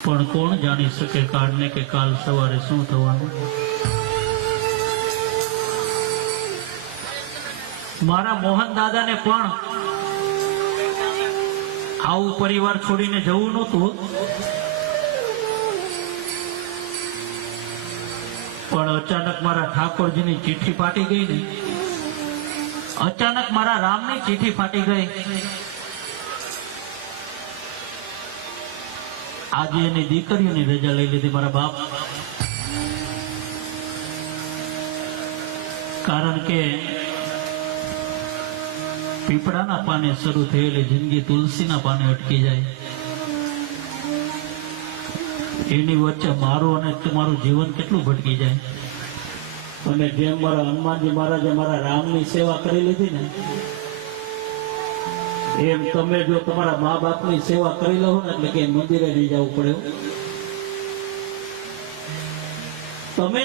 પણ કોણ જાણી શકે કાળને કે કાલ સવારે શું થવાનું। મારા મોહન દાદાને પણ આવું પરિવાર છોડીને જવું નહોતું, પણ અચાનક મારા ઠાકોરજીની ચિઠ્ઠી ફાટી ગઈ ને, અચાનક મારા રામની ચિઠ્ઠી ફાટી ગઈ। આજે એની દીકરીઓની રજા લઈ લીધી મારા બાપ, કારણ કે પીપળાના પાને શરૂ થયેલી જિંદગી તુલસીના પાને અટકી જાય, એની વચ્ચે મારું અને તમારું જીવન કેટલું ભટકી જાય। અને જેમ મારા હનુમાનજી મહારાજે મારા રામની સેવા કરી લીધી ને, એમ તમે જો તમારા મા બાપની સેવા કરી લો ને, એટલે કે મંદિરે નહીં જવું પડે તમે।